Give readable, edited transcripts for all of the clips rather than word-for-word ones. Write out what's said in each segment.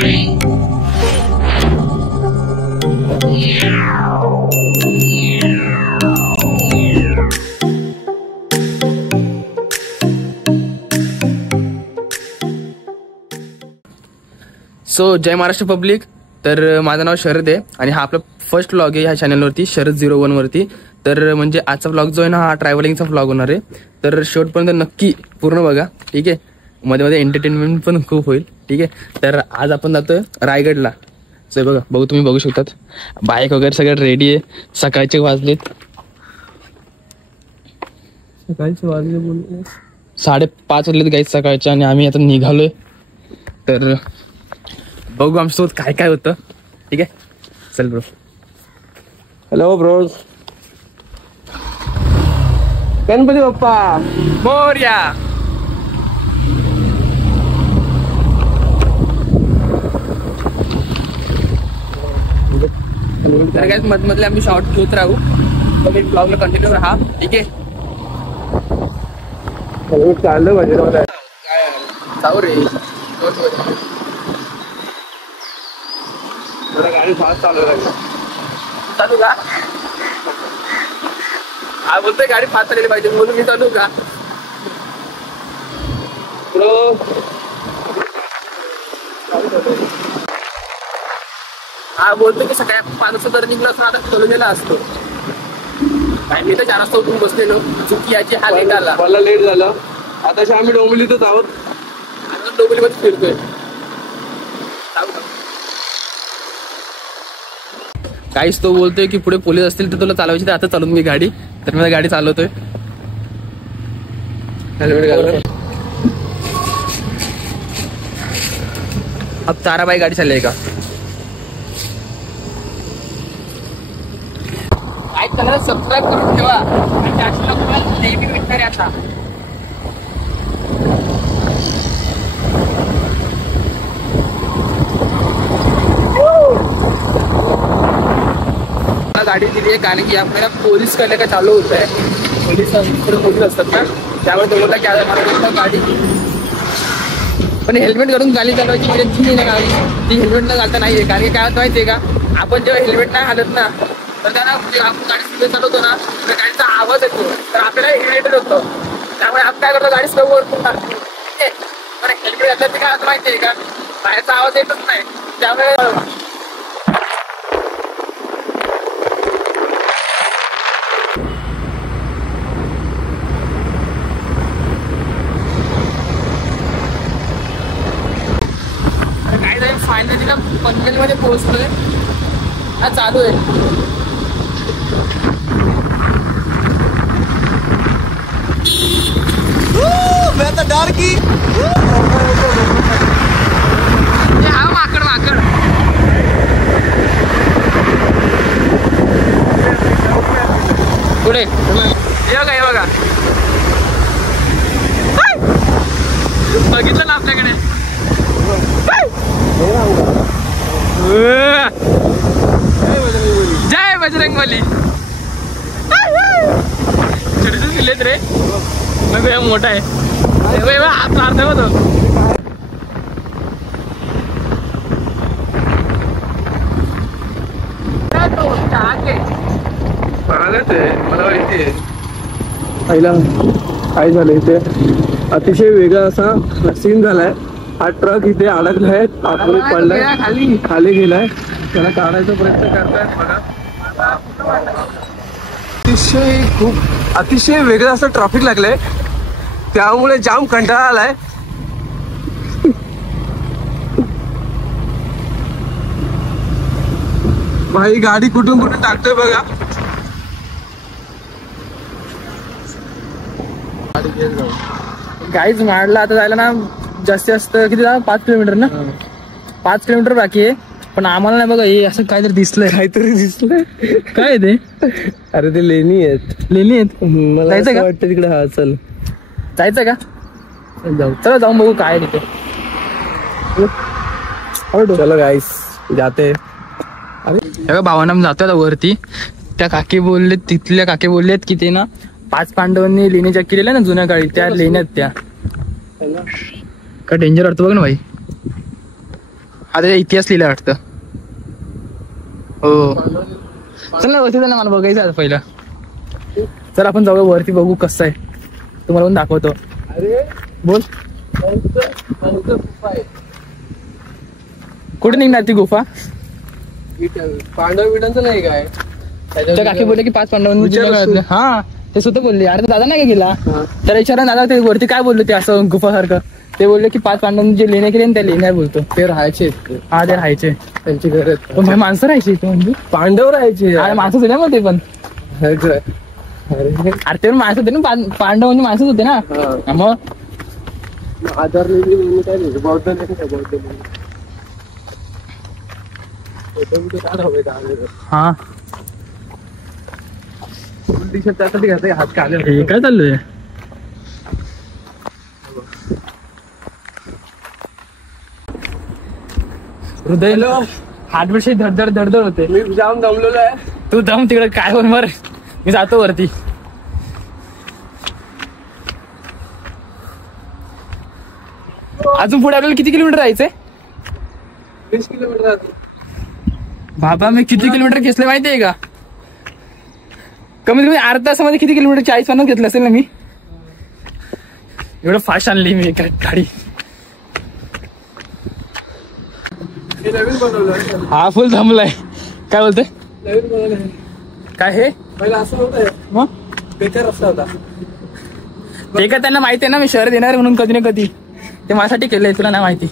सो जय महाराष्ट्र पब्लिक. तर माझं नाव शरद आहे आणि हा आपला फर्स्ट व्लॉग आहे ह्या चॅनलवरती, शरद 01 वरती. तर म्हणजे आजचा व्लॉग जो आहे ना, हा ट्रॅव्हलिंगचा व्लॉग होणार आहे. तर शेवटपर्यंत नक्की पूर्ण बघा, ठीक आहे. मध्ये मध्ये एंटरटेनमेंट पण खूप होईल, ठीक आहे. तर आज आपण जातोय रायगडला. सो बघा, तुम्ही बघू शकतात बाईक वगैरे सगळं रेडी आहे. सकाळचे वाजले 5:30 वाजलेत गाईज सकाळचे आणि आम्ही आता निघालोय. तर बघू आमच्यासोबत काय काय होतं, ठीक आहे. चल bro. Hello bros. Ganpati Bappa Morya. तर काय मधले आम्ही शॉर्ट घेत राहू, तर ब्लॉगला कंटिन्यू राहा, ठीक आहे. चाललं पाहिजे जाऊ रे. गाडी फास्ट चालू चालू का? हा बोलतोय गाडी फास्ट चालली पाहिजे म्हणून मी चालू का? हा बोलतोय की सकाळी 5 वाजता तर निघलो असतो, आता कॉलेजला असतो. मी तर 4 वाजता उठून बसलेलो. चुकी याची हा लेट आला, मला लेट झालं. आता आम्ही डोंबिवलीतच आहोत. आता डोंबिवलीमध्ये फिरतोय. काहीच तो बोलतोय की पुढे पोलीस असतील तर तुला चालवायची, तर आता चालून मी गाडी. तर मी गाडी चालवतोय. हेल्मेट घाल. अब ताराबाई गाडी चालली का? चॅनल सबस्क्राईब करून ठेवा आणि अशा तुम्हाला नेहमी भेटणार आता. गाडी दिली आहे कारण की आपल्याला पोलीस कडे का चालू होत आहे. पोलीस असतात ना, त्यामुळे ते बोलला की आता गाडी पण हेल्मेट घालून गाडी चालवायची म्हणजे ना गाडी ती हेल्मेट न घालता नाहीये. कारण की काय होतं माहितीये का, आपण जेव्हा हेल्मेट नाही घालत ना, तर त्यांना आपण गाडी स्लो चालवतो ना, तर गाडीचा आवाज येतो, तर आपल्याला इरिटेट होतो. त्यामुळे आपण काय करतो, गाडी स्लो करतो. पण हेल्मेट घातलं ते काय होतं माहितीये का, बाहेरचा आवाज येतच नाही. त्यामुळे फायनली ना पनवेलमध्ये पोहोचलोय. हा चालू आहे. मैं तो डर की हा माकड पुढे हे बघा बघितलं ना आपल्याकडे. जय बजरंगबली. छोटे दिलेत रे, मोठा आहे. हात मारतोय होतो. मला माहिती आहे. पहिला काय झालं इथे, अतिशय वेगळा असा सीन झालाय. हा ट्रक इथे अडकलाय, आतमध्ये पडलाय, खाली गेलाय. त्याला काढायचा प्रयत्न करतायत बघा. अतिशय वेगळं असं ट्रॅफिक लागलंय, त्यामुळे जाम कंटाळा आलाय. भाई गाडी कुठून टाकतोय बघा. गाईच माडला आता जायला ना जास्त किती 5 किलोमीटर ना, 5 किलोमीटर बाकी आहे. पण आम्हाला नाही बघा, हे असं काहीतरी दिसलंय. काय ते? अरे ते लेणी आहेत. मला जायचं वाटतं तिकडे. हा चल जायचं का? चला जाऊन बघू काय तिथे. चलो गाईस जाते. अरे भावांना जातोय वरती. त्या तिथल्या काकी बोललेत की ते ना 5 पांडवांनी लेण्याच्या केलेल्या ना जुन्या काळी, त्या लेण्यात त्या. काय डेंजर वाटतं बघ ना भाई. हा त्याचा इतिहास लिहिला वाटतं. हो चल ना वरती, चल ना, मला बघायचं आता पहिलं. चल आपण जाऊया वरती, बघू कसं आहे, तुम्हाला पण दाखवतो. अरे बोल गुफा आहे. कुठे निघणार ती गुफा? पांडव विडांचं नाही काय? त्या काकी बोलले की 5 पांडवांनी विचार हा ते सुद्धा बोलले. अरे दादा नाही का गेला हा. तर विचारा दादा ते वरती काय बोललो ते असं गुफासारखं. ते बोलले की 5 पांडवांनी जे लेण्या केले त्या लेण्या बोलतो. ते राहायचे हा ते राहायचे त्यांची घर. पण भाई माणसं राहायची इथे म्हणजे. पांडव राहायचे. अरे माणसं होते ना मग ते पण. अरे अरे ते पण माणसं होते ना, पांडव म्हणजे माणसंच होते ना. हा. मग आधार नाही काय नाही, बौद्ध नाही काय, बौद्ध नाही. हा टी शर्ट त्यासाठी घातलं, हात काले हे काय चाललंय? हृदय हार्टबीटशी धडधड धडधड होते. मी जाम दमलेलो आहे. तू दम तिकडे काय होईल मर, मी जातो वरती. अजून पुढे आपल्याला किती किलोमीटर जायचंय? 20 किलोमीटर. बाबा मी किती किलोमीटर घेतले माहितीये का? कमीत कमी अर्धा तासामध्ये किती किलोमीटर, 40-50 घेतलं असेल ना मी. एवढं फास्ट आणली मी गाडी. हे नवीन बनवलं. हा फुल थांबलाय. काय बोलतोय? नवीन बनवलं. काय हे? पहिला असं होतं, मग बेकार रस्ता होता. ते का त्यांना माहिती आहे ना मी शहरात येणार म्हणून कधी ना कधी. ते माझ्यासाठी केलंय, तुला नाही माहिती.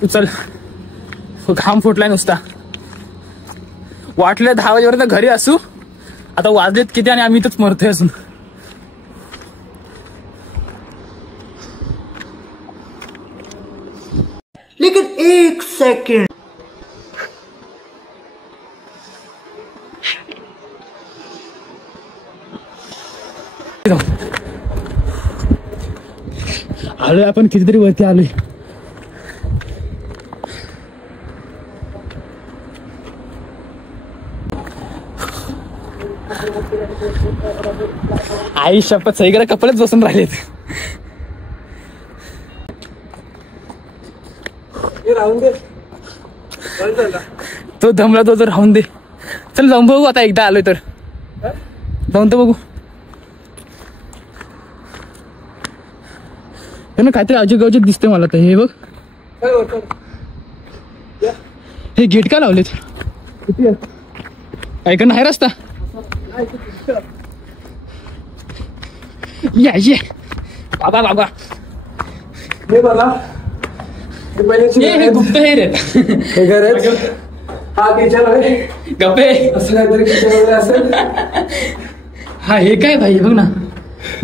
तू चल, घाम फुटलाय नुसता. वाटलं 10 वाजेपर्यंत घरी असू. आता वाजलेत किती आणि आम्ही इथंच मरतोय अजून. लेकिन 1 सेकंड. आलोय आपण कितीतरी वरती आलोय. आई शपथ सगळीकडे कपडेच बसून राहिलेत. हे राहून दे. बंद झाला. तो दमला तो जर राहून दे. चल जाऊन बघू आता, एकदा आलोय तर जाऊन तर बघू. हे ना काहीतरी अजूबाजूक दिसते मला तर. हे बघ, काय होतं? हे गेट का लावलेत? किती आहे? ऐका नाही रस्ता. नाही, किती दिसतं? ये बाबा बाबा. हे बघा, हे पहिल्याची घर हे आहे. गुप्त हे रे. हे घर आहे. हा किचन आहे. गप्पे. असं काहीतरी किचन वगैरे असेल. हा हे काय भाई, बघ ना,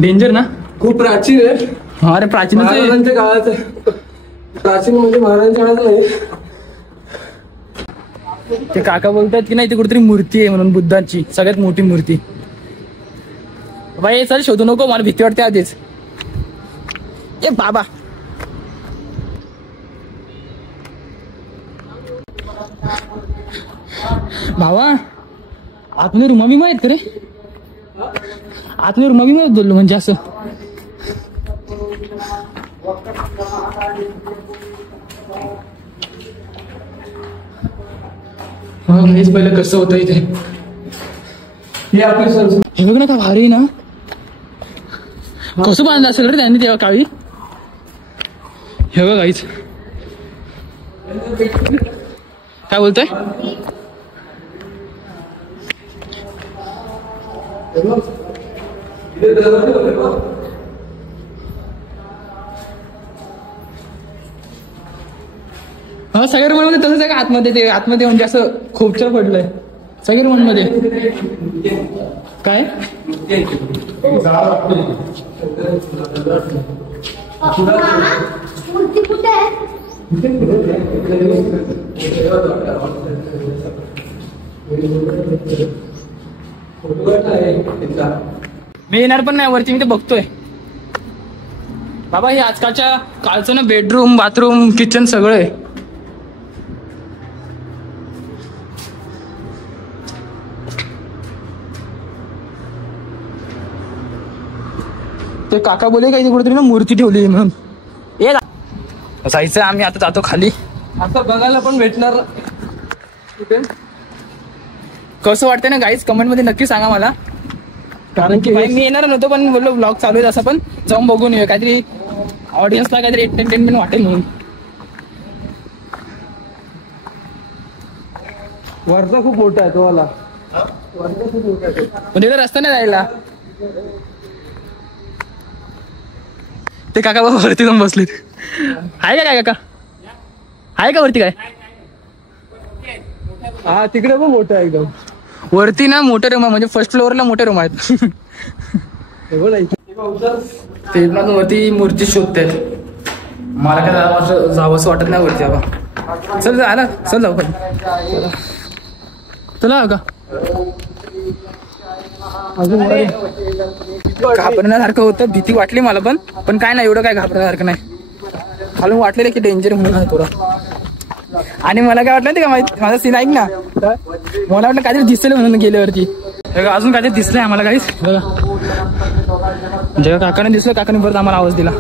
डेंजर ना. खूप प्राचीन आहे. हा अरे प्राचीन महाराजांच्या काळात आहे. प्राचीन म्हणजे महाराजांच्या काळात नाही. ते काका बोलतात की नाही ते कुठेतरी मूर्ती आहे म्हणून, बुद्धांची सगळ्यात मोठी मूर्ती. बाई चल शोधू नको, मला भीती वाटते आधीच. ए बाबा. भावा आतमध्ये रुमा बिमा आहेत का रे? आतमध्ये रुमा बिमा आहेत बोललो म्हणजे असं. हा हेच पहिलं कसं होतं इथे. हे आपली संस्कृती. हे बघ ना का भारी ना. कसं बांधलं असेल रे त्यांनी तेव्हा काळी. हे बघ काहीच. काय बोलतोय? हा सगळ्या रूममध्ये तसंच आहे का? आतमध्ये ते आतमध्ये म्हणजे असं खोपचं पडलंय सगळ्या रूममध्ये. काय मूर्ती कुठे आहे? मी येणार पण नाही वरती, मी ते बघतोय. बाबा हे आजकालच्या काळचं ना, बेडरूम बाथरूम किचन सगळं आहे. ते काका बोले काही कुठेतरी ना मूर्ती ठेवली म्हणून. ये जायचं आम्ही आता, जातो खाली. असं बघायला पण भेटणार कुठे. कसं वाटतंय ना गाईज कमेंट मध्ये नक्की सांगा मला. कारण की भाई मी येणार नव्हतो पण बोललो ब्लॉग चालू आहे असं पण जाऊन बघून येऊया काहीतरी ऑडियन्सला काहीतरी एंटरटेनमेंट वाटेल म्हणून. वरचा खूप मोठा आहे तो वाला. वरचा खूप मोठा आहे तो. पण तिकडे रस्ता नाही जायला. ते काका बाबा वरती जाऊन बसलेत. आहे का काय काका? आहे का वरती काय? हा तिकडे पण मोठा आहे एकदम. वरती ना मोठे रूम आहे म्हणजे फर्स्ट फ्लोअरला मोठे रूम आहेत. ते ना वरती मूर्ती शोधतायत. मला काय जावंसं वाटत नाही वरती बाबा. चल आला चल जाऊ पण चला का अजून घाबरण्यासारखं होतं. भीती वाटली मला पण काय नाही एवढं काय घाबरण्यासारखं नाही. खालून वाटलेलं की डेंजर म्हणून आहे थोडं. आणि मला काय वाटलं ते का माझा सीन ऐक ना मला वाटलं काहीतरी दिसलं म्हणून गेल्यावरती. अजून काहीतरी दिसलंय आम्हाला काहीच बघा. जेव्हा काकाने दिसलं काकाने परत आम्हाला आवाज दिला.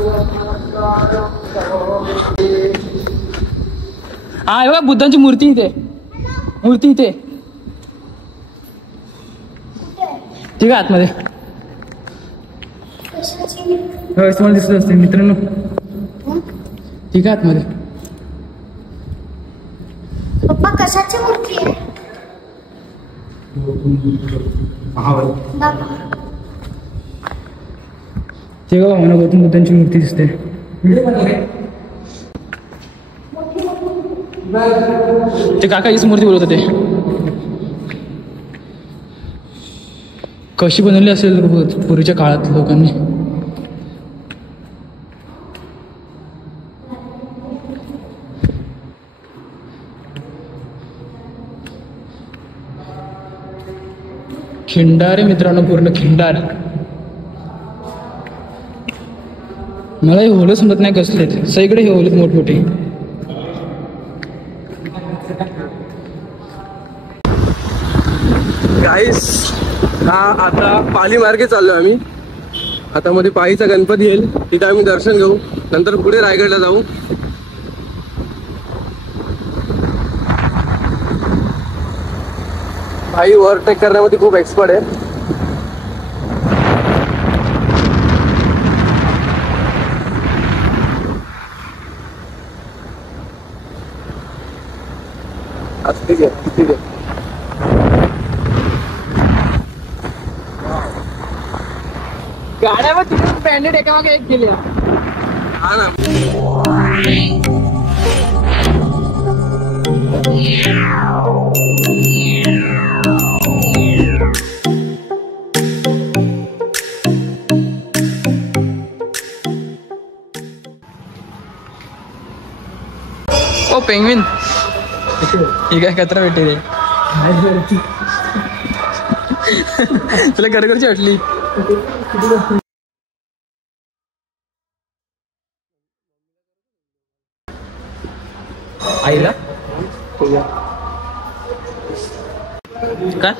हा बघा बुद्धांची मूर्ती इथे. मूर्ती इथे ठीक आहे आतमध्ये. तुम्हाला दिसलं असते मित्रांनो. ठीक आहे आतमध्ये. पप्पा कशाची मूर्ती आहे? ते बघा मला गौतम बुद्धांची मूर्ती दिसते. ते काका हीच मूर्ती बोलत होते. कशी बनवली असेल पूर्वीच्या काळात लोकांनी. खिंडार आहे मित्रांनो पूर्ण खिंडार. मला हे होलं समजत नाही कसले सगळे हे होलेत मोठमोठे. गाईस हा आता पाली मार्गे चाललो आम्ही. आता मध्ये पायीचा गणपती येईल तिथे आम्ही दर्शन घेऊ. नंतर पुढे रायगडला जाऊ. भाई ओव्हरटेक करण्यामध्ये खूप एक्सपर्ट आहे. ठीक आहे ठीक आहे. गाड्या मग तिथे ब्रँडेड एका मागे एक गेल्या. हा ना. ओ पेंग्विन ही काय कचरा भेटते रे. तुला गरगरची वाटली. आईला काय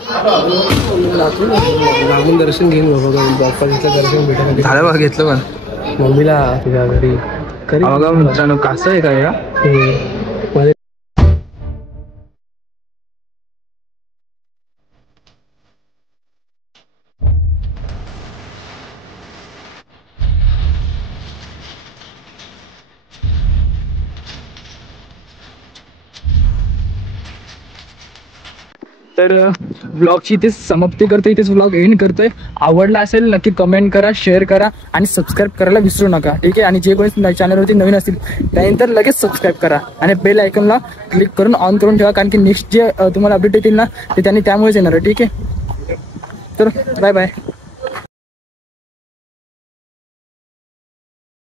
लागून दर्शन घेईन बाबा. बाप्पाचं दर्शन भेटायला झालं बघा घेतलं पण मम्मीला तुझ्या घरी बघा मित्रांनो कसं आहे का या. तर ब्लॉगची इथेच समाप्ती करतोय. इथेच ब्लॉग एंड करतोय. आवडला असेल नक्की कमेंट करा, शेअर करा आणि सबस्क्राईब करायला विसरू नका. ठीक आहे. आणि जे कोणी चॅनलवरती नवीन असतील त्यानंतर लगेच सबस्क्राईब करा आणि बेल आयकॉनला क्लिक करून ऑन करून ठेवा. कारण की नेक्स्ट जे तुम्हाला अपडेट येतील ना ते त्यांनी त्यामुळेच येणार आहे. ठीक आहे. तर बाय बाय.